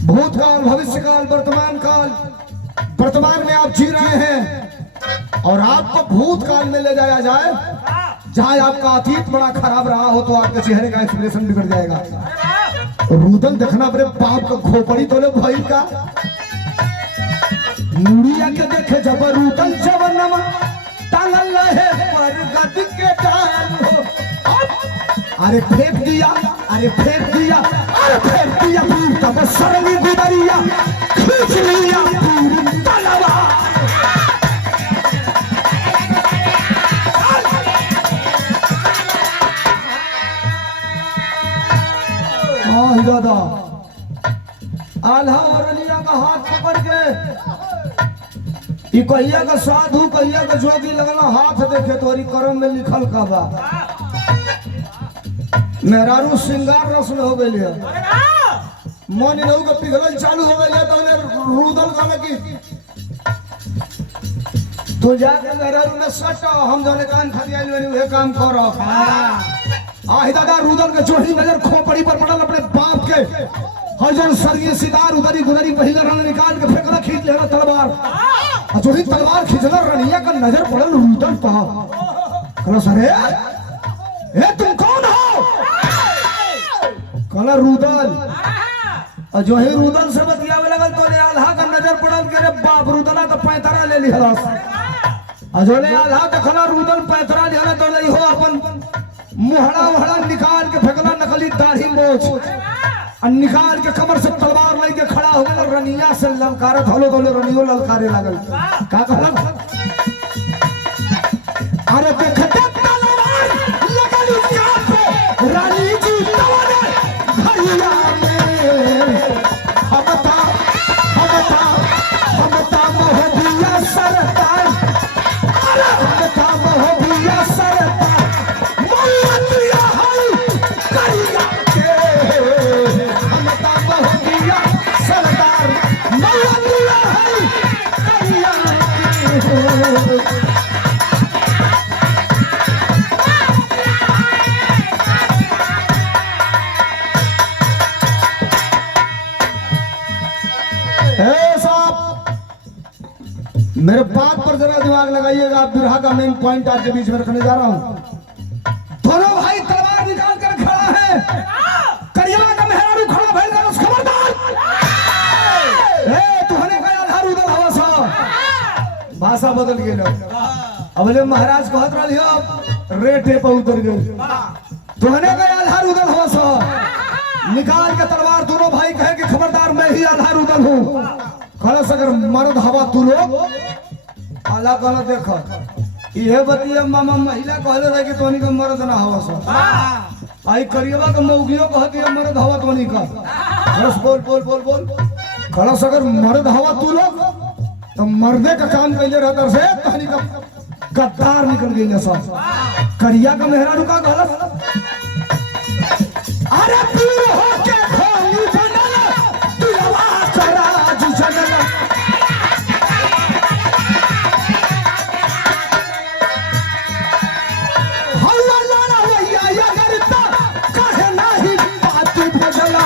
भूतकाल, भविष्यकाल, वर्तमान काल। वर्तमान में आप जी रहे हैं, और आपको भूतकाल में ले जाया जाए जहां आपका अतीत बड़ा खराब रहा हो तो आपके चेहरे का एक्सप्रेशन बिगड़ जाएगा। रुदल देखना अपने बाप का खोपड़ी तोले भाई का मुड़िया के देखे जब रुदल जवनमा टांगल रहे पर गद के डाल हो। अरे फेंक दिया, अरे फेंक दिया, अरे फेंक दिया पूरी तब सरली गुदरिया खींच लिया पूरी तलवार। दादा आल्हा और अलिया का हाथ पकड़ के ई कहिया का साधु कहिया का जोगी लगला हाथ देखे तोरी करम में लिखल का बा। मेहरारू श्रृंगार रस में हो गई है मन इनहु का पिघलल चालू हो गई है तो रुदल का की तो जाके मेहरारू में सट हम जाने कान खदिया वे काम करो। आही दादा रुदल के जोही नजर खोपड़ी पर पड़ल अपने बाप के हजन सरगी सितार उधरी गुदरी पहले रन निकाल के फेंकला खींच लेना तलवार जोही तलवार खींचला रनिया का नजर पड़ल रुदल पर। कलो सरे ए तुम कौन हो? कला रुदल और जोही रुदल से बतियावे लगल तो ले आल्हा का नजर पड़ल के रे बाप रुदला का पैतरा ले लिहलस अजोले आल्हा देखला रुदल पैतरा लिहला तो ले हो अपन मुहड़ा वहड़ा निकाल के फेंकला नकली दाढ़ी मोछ और निकाल के कमर से तलवार लेके खड़ा हो गया रनिया से ललकारत हलो तो रनियो ललकारे लागल का कहला अरे देखते तलवार लगल यहाँ पे रानी जी तवने घरिया में हमता मोहबिया सरतार अरे हमता मोहबिया सरतार मेरे बात पर जरा दिमाग लगाइएगा। आप बिरहा का मेन पॉइंट आपके बीच में रखने जा रहा हूं। दोनों भाई तलवार निकाल कर खड़ा है करिया का मेहरारू खड़ा भइल कर खबरदार ए तुहने का आधार उधर हवा सा भाषा बदल गेल अबले महाराज कहत रहल हो रेटे पे उतर गेल तुहने का आधार उधर हवा सा निकाल के तलवार दोनों भाई कहे कि खबरदार मैं ही आधार उधर हूं। खलस अगर मर्द हवा तू लोग आला कहला देखो ये बतिया मामा महिला कहले रहे कि तोनी का मर्द ना हवा सा आई करियवा के मौगियो कहत ये मर्द हवा तोनी का बस बोल बोल बोल बोल खलस अगर मर्द हवा तू लोग तो मर्दे का काम कइले रहता से तोनी का गद्दार निकल गइले सब करिया का मेहरारू का कहला अरे पीर हो के खोली बनल दिलवा चराज जगल हल्ला लाना भैया या करता कहे नहीं बात भजला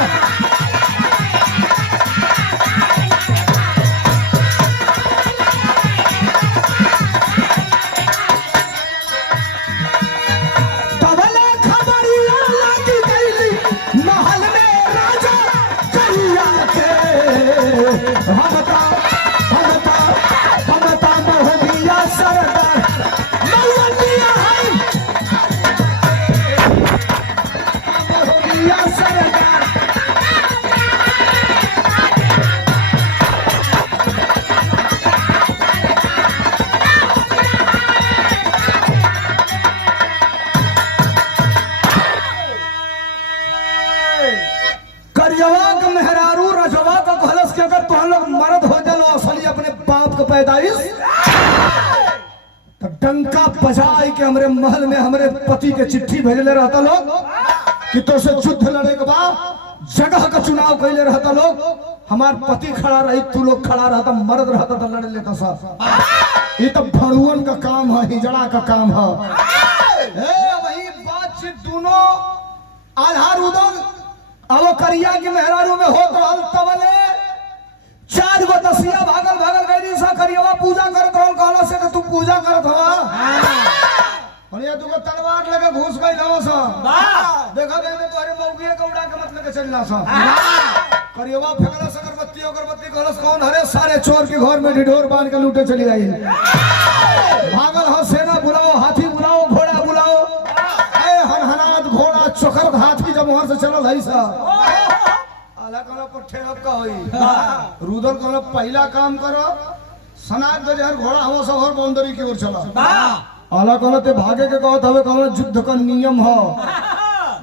तबला खबरिया लगी गईली महल में राजा करिया के हमता मोहबिया सरदार मौलिया है मोहबिया सरदार करियवा का मेहरारू रजवा का कहलस के अगर तुम लोग मर्द हो जालो असली अपने बाप का पैदाइश तो डंका बजाई के हमरे महल में हमरे पति के चिट्ठी भेजले रहता लोग कि तो से युद्ध लड़े के बाद जगह का चुनाव कैले रहता लोग हमार पति खड़ा रही तू लोग खड़ा रहता मर्द रहता तो लड़ लेता सब ये तो भड़ुअन का काम है हिजड़ा का काम है वही बातचीत दोनों आधार उदल अब करिया की मेहरारू में होत रहल तबले चार गो दसिया भागल भागल गई सा करियवा पूजा करत रहल कहला से कि तू पूजा पूजा करत हवा और ये दुगो तलवार लेके घुस गई हवा सा देखा गए में तोहरे मौगिए कौड़ा के मतलब के चलना सा करियवा फेंकला अगरबत्ती अगरबत्ती कहलस कौन हरे सारे चोर के घर में ढिढोर बांध के लूटे चली आई भागल हो सेना बुलाओ हाथी बुलाओ घोड़ा बुलाओ ए हनहनात घोड़ा चोखर हाथी जब वहां से चलल है सा आला कहला पट्ठे अब का होई रुदल कहला पहला काम करो सनाग जहर घोड़ा हवा सब हर बाउंड्री की ओर चला आला कहला ते भागे के कहत हवे कहला युद्ध का नियम हो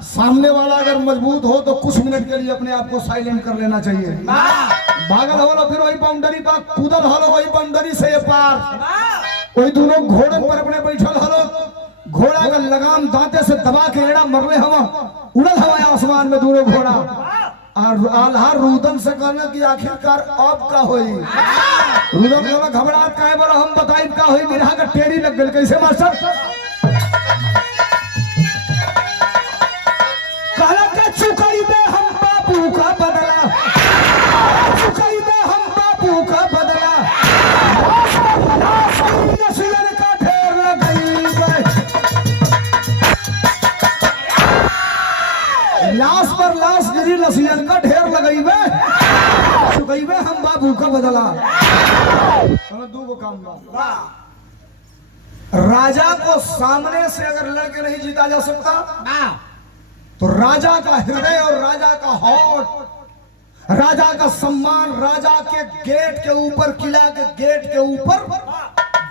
सामने वाला अगर मजबूत हो तो कुछ मिनट के लिए अपने आप को साइलेंट कर लेना चाहिए भागल हो फिर वही बाउंड्री पर कूदल हो वही बाउंड्री से ये पार वही दोनों घोड़न पर अपने बैठल हलो घोड़ा का लगाम दांते से दबा के एड़ा मरले हवा उड़ल हवा आसमान में दोनों घोड़ा और आल्हा रुदन से कहना कि आखिरकार अब का होई रुदन कहला घबराहट काहे बोला हम बताई का होई बिरहा का टेड़ी लग गल कैसे मास्टर कहला के चुकाई दे हम बापू का बदला चुकाई दे हम बापू का बदला नसीहत का ढेर लगाई लाश पर लाश गिरी नसीहत का ढेर लगाईबे चुकाईबे हम बाबू का बदला दो को काम बा राजा को सामने से अगर लड़के नहीं जीता जा सकता तो राजा का हृदय और राजा का हौट राजा का सम्मान राजा के गेट के ऊपर किला के गेट के ऊपर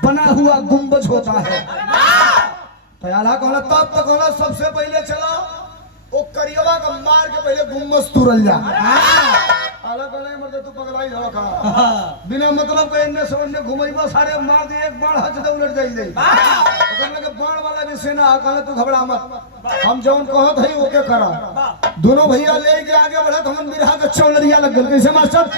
बना हुआ गुंबज होता है तो आला कहला तब तक कहला सबसे पहले चला वो करियवा का मार के पहले गुंबज तुरल जा आला कहला मर्द तू पगलाई हो का बिना मतलब के इनने से उनने घुमईबा सारे मार दे एक बाण हज दे उलट जाई ले ओकर लगे बाण वाला भी सेना कहला तू घबरा मत हम जौन कहत हई ओके करा दोनों भैया ले के आगे बढ़त हमन बिरहा के चौलरिया लग गल कैसे मास्टर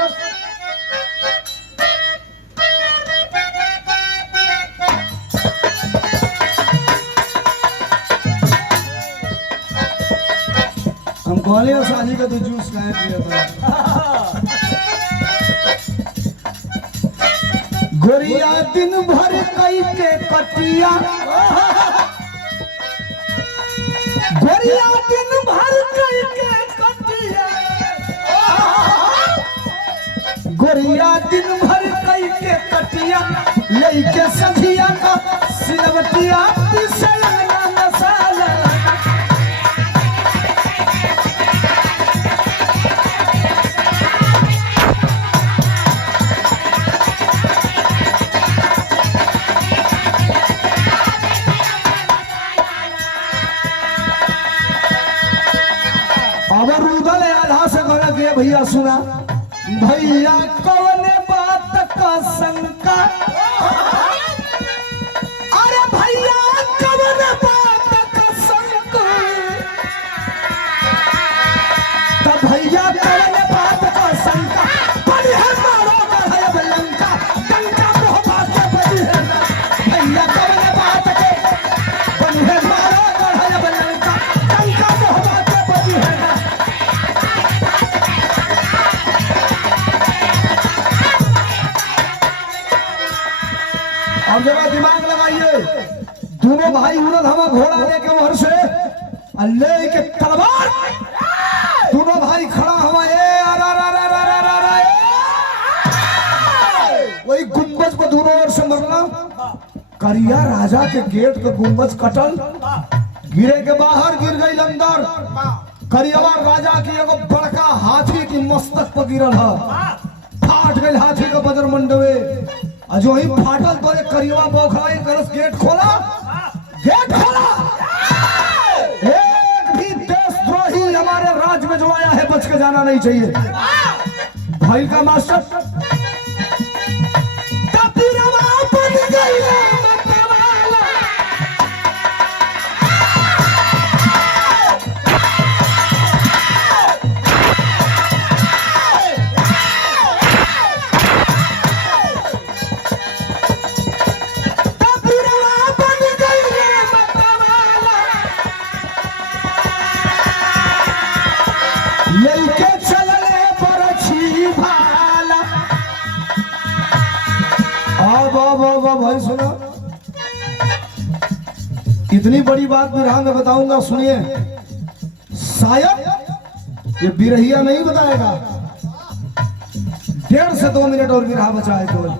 हम कहले शादी का तो जूस काहे पिया था गोरिया दिन भर कई के कटिया गोरिया दिन भर कई के कटिया गोरिया दिन भर कई के कटिया लेके सझिया का सिलवटिया पिसलना मसाला भैया सुना भैया कौन बात का शंका अरे भैया कौन बात का शंका तो भैया कौन बात का शंका बड़ी है मारो गढ़ है लंका डंका मोह बात बड़ी है भैया कौन बात के बड़ी है मारो गढ़ है लंका डंका मोह बात बड़ी है अब जरा दिमाग लगाइए दोनों भाई उड़ल हवा घोड़ा लेके वहर से लेके तलवार दोनों भाई खड़ा हुआ वही गुंबज को दोनों ओर से मरना करिया राजा के गेट पे गुंबज कटल गिरे के बाहर गिर गई अंदर करियवा राजा की एगो बड़का हाथी की मस्तक पर गिरल है फाट गई हाथी का बदर मंडवे जो ही फाटल तो एक करियवा बौखलाई करस गेट खोला एक भी देशद्रोही हमारे राज्य में जो आया है बच के जाना नहीं चाहिए भाई का मास्टर बन गई भाई सुनो इतनी बड़ी बात बिरहा में बताऊंगा, सुनिए। शायद ये बिरहिया नहीं बताएगा। 1.5 से 2 मिनट और बिरहा बचा है केवल।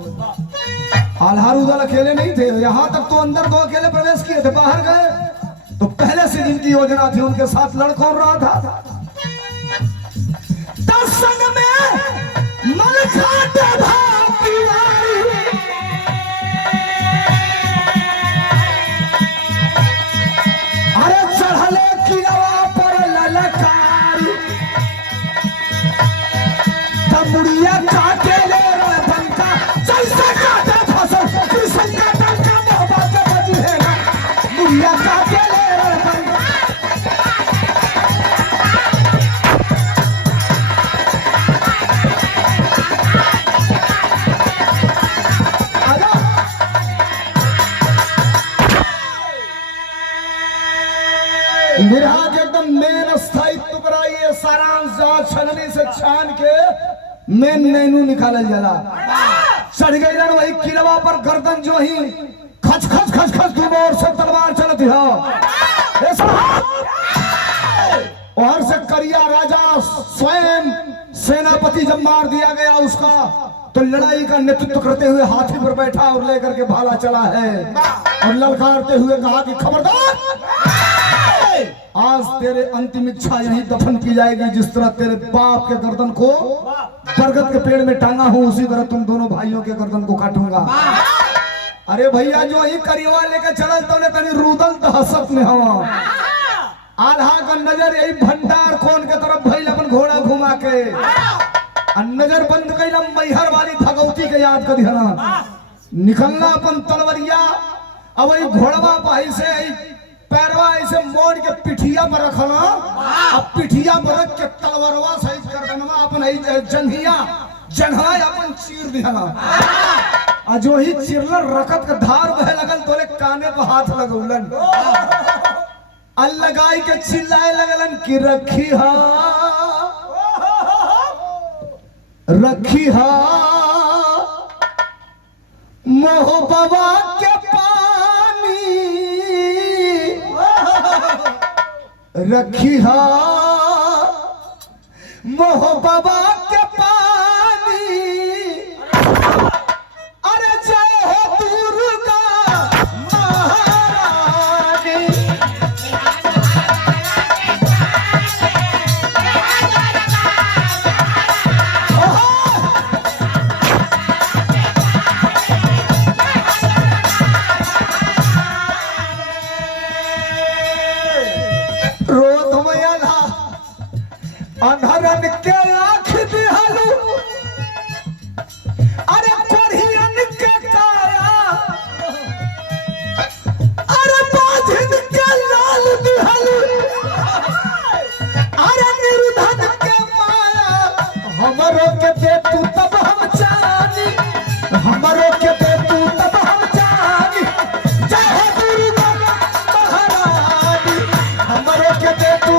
आल्हा रुदल अकेले नहीं थे, यहां तक तो अंदर 2 अकेले प्रवेश किए थे, बाहर गए तो पहले से जिनकी योजना थी उनके साथ लड़ कौन रहा था। संग में मन खाते भाती अरे चढ़ले किलवा पर ललकारी तमुड़िया काटे ले रे पंखा जैसे काटे फसल कृष्ण का टंका मोहब्बत के बजी है ना मुड़िया काटे ले रे पंखा। बिरहा के एकदम मेन स्थायित्व पर आइए, सारांश जांच छलनी से छान के मेन मेनू निकालल जाला। चढ़ गई वही किलवा पर गर्दन जो ही खच खच खच खच दोनों ओर से तलवार चलती है। और से करिया राजा स्वयं सेनापति जब मार दिया गया उसका, तो लड़ाई का नेतृत्व करते हुए हाथी पर बैठा और लेकर के भाला चला है और ललकारते हुए कहा कि खबरदार, आज तेरे अंतिम इच्छा यही दफन की जाएगी। जिस तरह तेरे बाप के गर्दन को बरगद के पेड़ में टांगा हूं, उसी तरह तुम दोनों भाइयों के गर्दन को काटूंगा। अरे भैया जो ही करियवा लेकर चल तो ने तनी रुदल दहशत में हवा। आल्हा का नजर यही भंडार खोन के तरफ भइल अपन घोड़ा घुमा के नजर बंद कैला मैहर वाली भगवती के याद कर दिया। निकलना अपन तलवरिया, अब वही घोड़वा पाही से पैरवा ऐसे मोड़ के पिठिया पर रखना, अब पिठिया पर रख के तलवारवा सही कर देना, अपन जंघिया जंघा अपन चीर दिया। आ जो ही चिरलन रकत का धार बह लगल तोले काने पर हाथ लगौलन, अलगाई के चिल्लाए लगलन कि रखी हा मोहब्बा के पानी, रखी हा मोहब्बा के पानी। अरे जय हो दुर्गा महारानी। अनहरन के आँख दिहलू, अरे कोढ़ियन के काया, अरे बाझिन के लाल दिहलू, अरे निर्धन के माया। हमरो के दे तू तब हम जानी, हमरो के दे तू तब हम जानी। जय हो दुर्गा महारानी, हमरो के दे तू।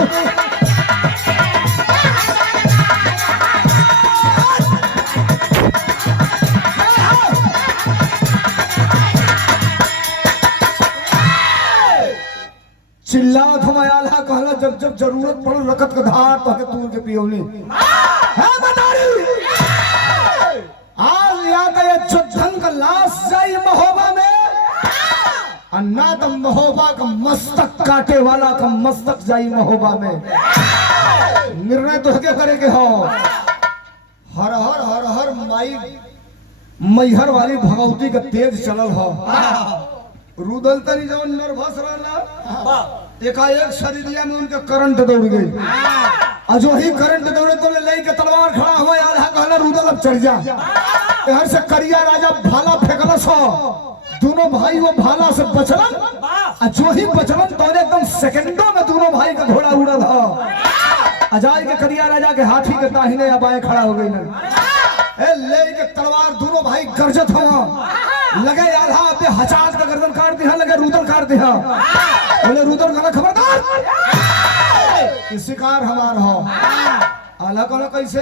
चिल्लात हम आल्हा कहला जब जब जरूरत पड़ो रकत का धार तो के तूर के पियोली है मदारी। आज याद है जो ढंग का लाश जाई महोबा में, अन्ना तो महोबा का मस्तक काटे वाला का मस्तक जाई महोबा में। निर्णय तो के करे के हो। हर हर हर हर माई मैहर वाली भगवती का तेज चलल हो। रुदल तनी जब नर्वस रहना, एकाएक शरीरिया में उनके करंट दौड़ गई। जो ही करंट दौड़े तो ले के तलवार खड़ा हुआ, आल्हा कहला रुदल अब चढ़ जा। इधर से करिया राजा भाला फेंकलस हो, दोनों भाई वो भाला से बचलन। जो ही बचलन तो एकदम सेकंडों में दोनों भाई का घोड़ा उड़ल हो। अजाय के करिया राजा के हाथी के दाहिने या बाएं खड़ा हो गई। ले के तलवार दोनों भाई गरजत हो लगे। आल्हा अपने हजाज का गर्दन काट दिया, लगे रुदल काट दिया। बोले रुदल कहना खबरदार, शिकार हमार हो। आल्हा कहना कैसे?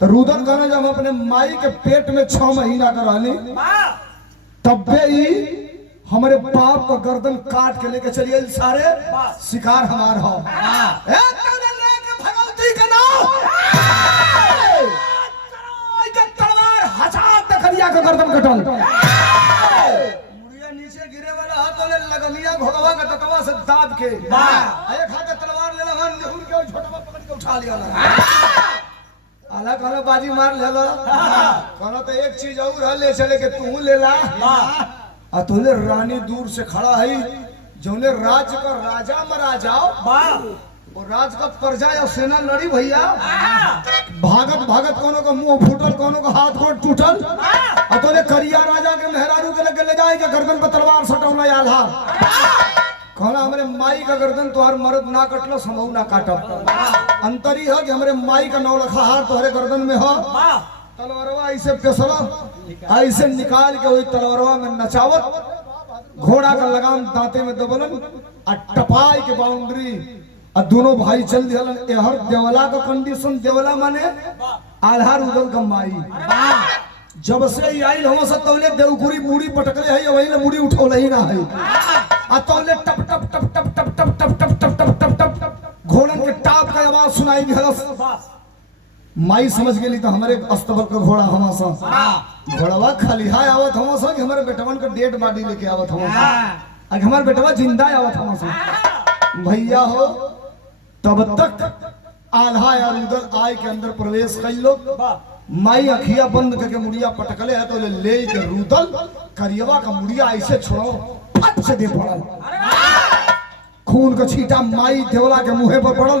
तो रुदल कहना जब अपने माई के पेट में 6 महीना का रहनी, तब ही हमारे बाप का गर्दन काट के लेके चलिए सारे शिकार हमार हो ए तने लेके भगवती का नाम के तलवार हजात तखरिया का गर्दन कटल मुड़िया नीचे गिरे वाला हाथ वाले लगमिया भगवा का ततवा से दाब के एक हाथ के तलवार ले लहन नेहुर के छोटवा पकड़ के उठा लिया आला कहलो बाजी मार ले लो कहलो तो एक चीज और है ले चले के तू ले ला आ तोले रानी दूर से खड़ा है जोने राज्य का राजा मरा जाओ और राज का प्रजा या सेना लड़ी भैया भागत भागत कोनो का मुंह फूटल कोनो का हाथ गोड़ टूटल आ तोले करिया राजा के मेहरारू के लगे ले जाए के गर्दन पर तलवार सटौला आल्हा कहला हमरे माई का गर्दन तोहर मर्द ना कटलो समऊ ना काटब अंतरी है कि हमरे माई का नौलखा हार तोहरे गर्दन में हो तलवारवा ऐसे पेसला ऐसे निकाल के वही तलवारवा में नचावत घोड़ा का लगाम दांते में दबलन आ टपाई के बाउंड्री आ दोनों भाई चल दिहलन एहर देवला का कंडीशन देवला माने आधार उदल का माई जब से ही आई हम सब तौले देवकुरी मुड़ी पटकले है वही ले मुड़ी उठौले ही ना है आ तौले टप टप टप टप टप टप टप टप टप टप टप टप घोड़न के टाप का आवाज सुनाई दिहलस माई समझ गेली तो हमारे अस्तबल का घोड़ा हमासा घोड़वा खाली हाय आवत हमासा कि हमारे बेटवन का डेड बॉडी लेके आवत हमासा आज हमारे बेटवा जिंदा आवत हमासा भैया हो तब तक आल्हा या रुदल आय के अंदर प्रवेश कर लो माई अखिया बंद करके मुड़िया पटकले है तो ले के रुदल करियवा का मुड़िया ऐसे छोड़ो फट से दे पड़ल खून का छींटा माई देवला के मुंह पर पड़ल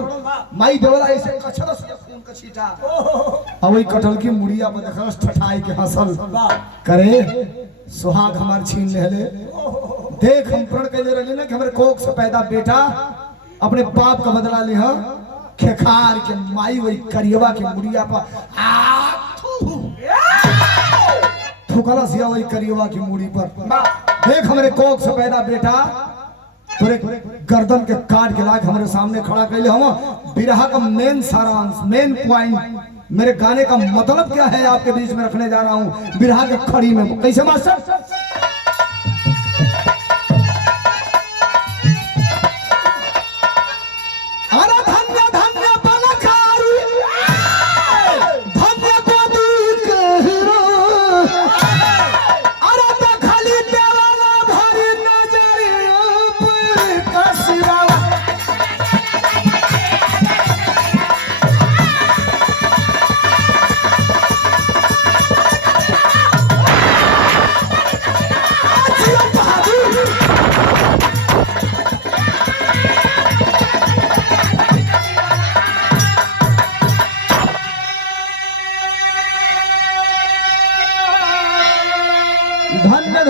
माई देवला ऐसे कछलस खून का छींटा अब वही कटल की मुड़िया पर देखलस ठठाई के हंसल करे सुहाग हमार छीन ले देख हम प्रण कहले रहले ना कि हमरे कोख से पैदा बेटा अपने बाप का बदला ले हां खेखार के माई वही करियवा के मुड़िया पर थुकला सिया वही करियवा की मुड़ी पर देख हमरे कोख से पैदा बेटा तोरे गर्दन के काट के लाके हमारे सामने खड़ा कर ले हम बिरहा का मेन सारांश मेन पॉइंट मेरे गाने का मतलब क्या है आपके बीच में रखने जा रहा हूं बिरहा के खड़ी में कैसे मास्टर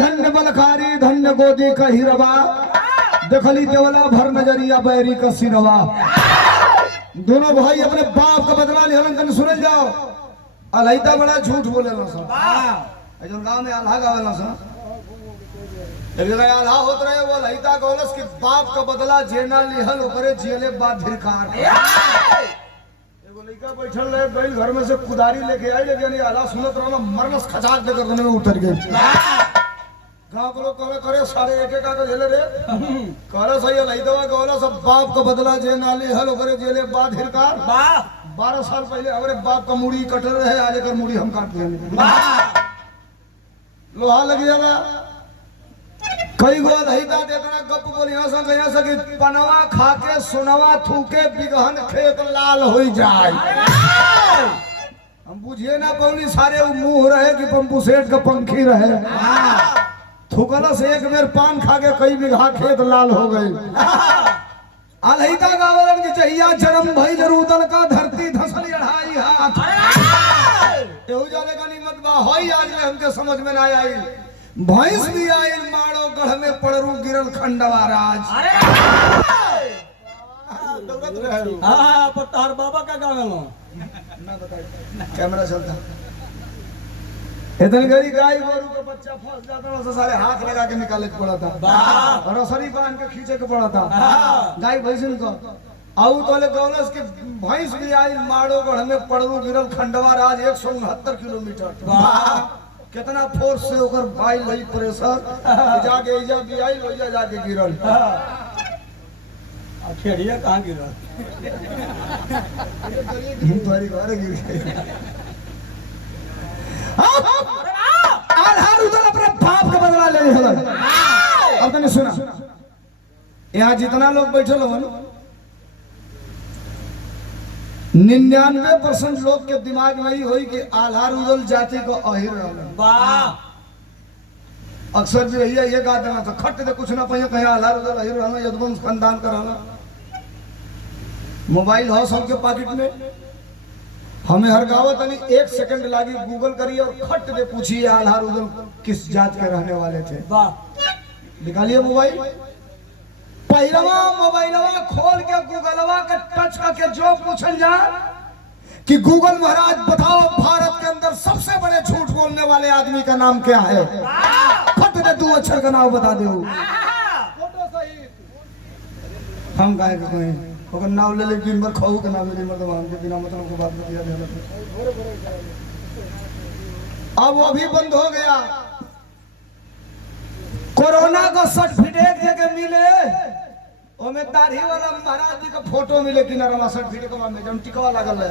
धन्य गोदी का हिरवा देखली देवला भर नजरिया बैरी का सिरवा दोनों भाई अपने बाप का बदला लेहलन सुनल जाओ अलैता बड़ा झूठ बोले ना सब जो गांव में आल्हा गावे ना सब एक जगह आल्हा होत रहे वो अलैता कहलस कि बाप का बदला जेना लिहल ओकरे जियले बाद धिरकार एगो लड़का बैठल रहे गइल घर में से कुदारी लेके आई लेकिन आल्हा सुनत रहला मरलस खचाक देकर दोनों में उतर गए गांव के लोग कहले करे सारे एक एक आके झेले रे कहले सही नहीं दवा कहले सब बाप का बदला जे नाली हल ओकरे जेले बाद हिरकार 12 साल पहले हमारे बाप का मुड़ी कटल रहे आज एकर मुड़ी हम काट दिए लोहा लग जाला कई गो रहीता देखना गप बोलिया सा गया सा कि पनवा खा के सोनवा थूके बिगहन खेत लाल हो जाए हम बुझिए ना पौनी सारे मुंह रहे कि पंपू सेठ का पंखी रहे थुकला से एक बेर पान खा के कई बीघा खेत लाल हो गई अलहिता गावलन की चाहिया जन्म भइल रुदल का धरती धसल अढ़ाई हाथ एहू जाने का निमत बा होई आज हमके समझ में ना आई भैंस भी आई मारो गढ़ में पड़रू गिरल खंडवा राज दौड़त रहे हां पर तार बाबा का गावेलो ना बताई कैमरा चलता इतनी गरी गाय गोरू का बच्चा फंस जाता था सारे हाथ लगा के निकाले के पड़ा था और रसरी बांध के खींचे के पड़ा था गाय भैंसन को आउ तोले गौलस के भैंस भी आई माड़ो गढ़ में पड़रू गिरल खंडवा राज 169 किलोमीटर कितना फोर्स से ओकर भाई लई प्रेशर जाके इजा भी आई लोइया जाके गिरल। खेड़िया कहाँ गिरा? तुम्हारी घर गिर गई। आधार उधर अपने बाप का बदला ले हलन। अब तने सुना, यहाँ जितना लोग बैठे हो 99% लोग के दिमाग में ही होई कि आल्हार उदल जाति को अहिर रहलन। वाह, अक्सर भी ये गा देना था खट दे कुछ ना पहिए कहीं आल्हार उदल अहिर रहना यदुवंश खानदान का रहना। मोबाइल हो सबके पॉकेट में, हमें हर गावत नहीं 1 सेकंड लागी गूगल करिए और खट दे पूछिए आल्हार उदल किस जात के रहने वाले थे। वाह, निकालिए मोबाइल, पहिलवा मोबाइलवा खोल के गूगलवा के टच करके जो पूछल जा कि गूगल महाराज बताओ भारत के अंदर सबसे बड़े झूठ बोलने वाले आदमी का नाम क्या है? फट दे 2 अक्षर का नाम बता दे। हम गाय के कोई ओकर नाम ले ले दिन भर खाऊ के नाम ले मतलब हम के बिना मतलब को बात किया जाता। अब वो भी बंद हो गया। कोरोना का सर्टिफिकेट देके मिले ओमे दाढ़ी वाला महाराज जी का फोटो मिले किनारा सर्टिफिकेट में टिकवा लागल है।